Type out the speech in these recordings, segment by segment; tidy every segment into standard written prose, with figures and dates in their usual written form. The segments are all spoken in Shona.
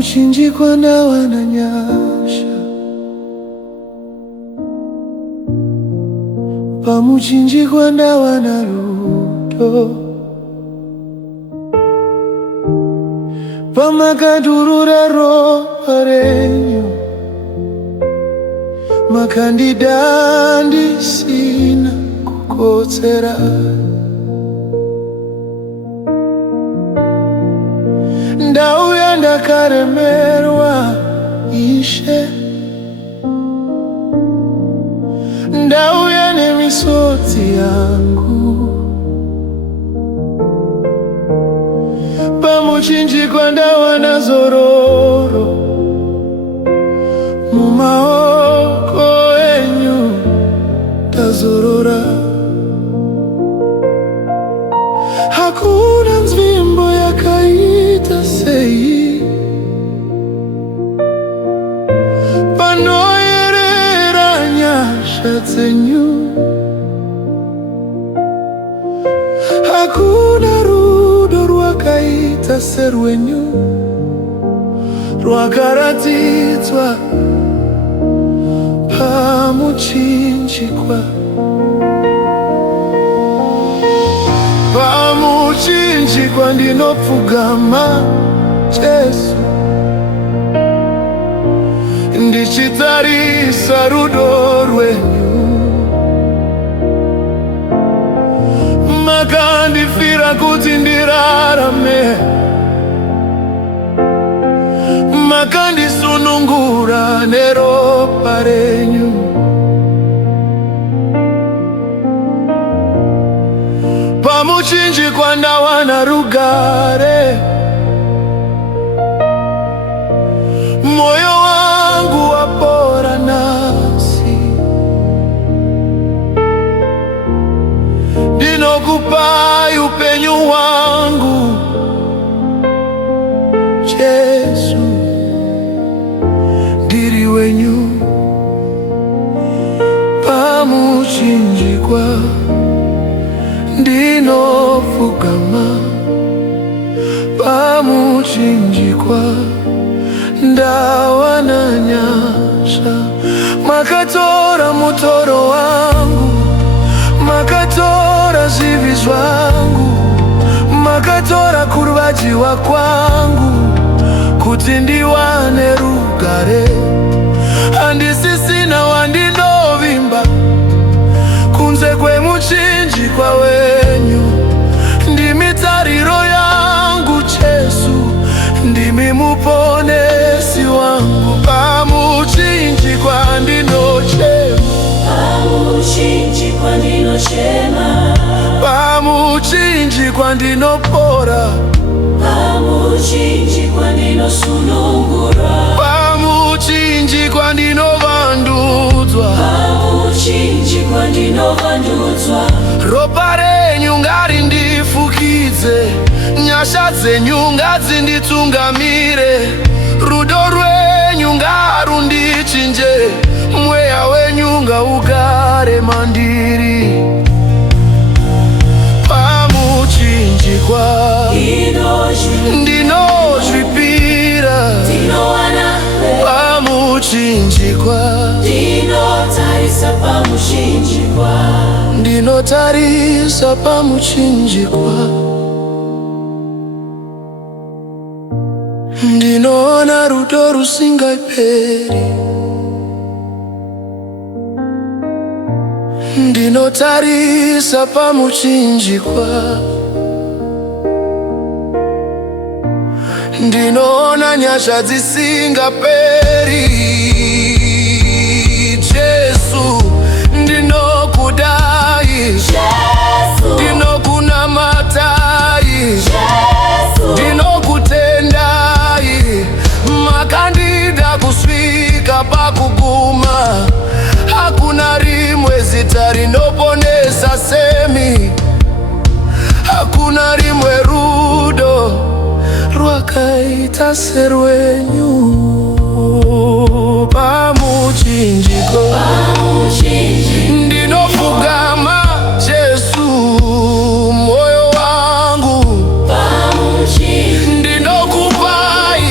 pamuchinjikwa ndawananyasha, pamuchinjikwa ndawana rudo, pamakadurura ropa renyu, makandida ndisina kukotsera. Ndauya ndakaremerwa Ishe, ndauya nemisodzi yangu, pamuchinjikwa ndawana zororo, mumaoko enyu ndazorora. Hakuna nzvimbo yakaita sei, panoyerera nyasha dzenyu. Hakuna rudo rwakaita serwenyu, rwakaratidzwa pamuchinjikwa. Pamuchinjikwa ndinopfugama Jesu, ndichitarisa rudo rwenyu. Makandifira kuti ndirarame, makandisunungura neropa renyu. Pamuchinjikwa ndawana rugare, moyo wangu wapora nasi. Ndinokupai upenyu wangu Jesu, ndiri wenyu. Pamuchinjikwa ndinopfugama, pamuchinjikwa ndawana nyasha. Makatora mutoro wangu, makatora zvivi zvangu, makatora kurwadziwa kwangu kuti ndiwane rugare. Handisisina wandinovimba kunze kwemuchinjikwa wenyu. Ndimi tariro yangu Jesu, ndimi muponesi wangu. Pamuchinjikwa ndinochema, pamuchinjikwa ndinochema, pamuchinjikwa ndinopora, pamuchinjikwa ndinosunungura, pamuchinjikwa ndinovandudzwa, pamuchinjikwa ndinovandudzwa. Ropa renyu ngarindifukize, nyasha dzenyu ngadzitungamire, rudo rwenyu ngarundichinje, mweya wenyu ngaugare mandiri. Pamuchinjikwa ndinozvipira, pamuchinjikwa ndinotarisa, pamuchinjikwa ndinotarisa, pamuchinjikwa ndinoona rudo rusingaperi. Ndinotarisa pamuchinjikwa, ndinoona nyasha dzisingaperi. Jesu, ndinokudai, ndinokunamatai, ndinokutendai. Makandida kusvika pakuguma, hakuna rimwe zita rinoponesa semi, hakuna rimwe rudo rwakaita serwenyu. Pamuchinjikwa ndinopfugama Jesu, moyo wangu ndinokupai.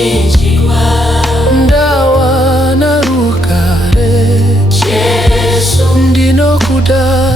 pamuchinjikwa ndawa na rukare Yesu ndinokuda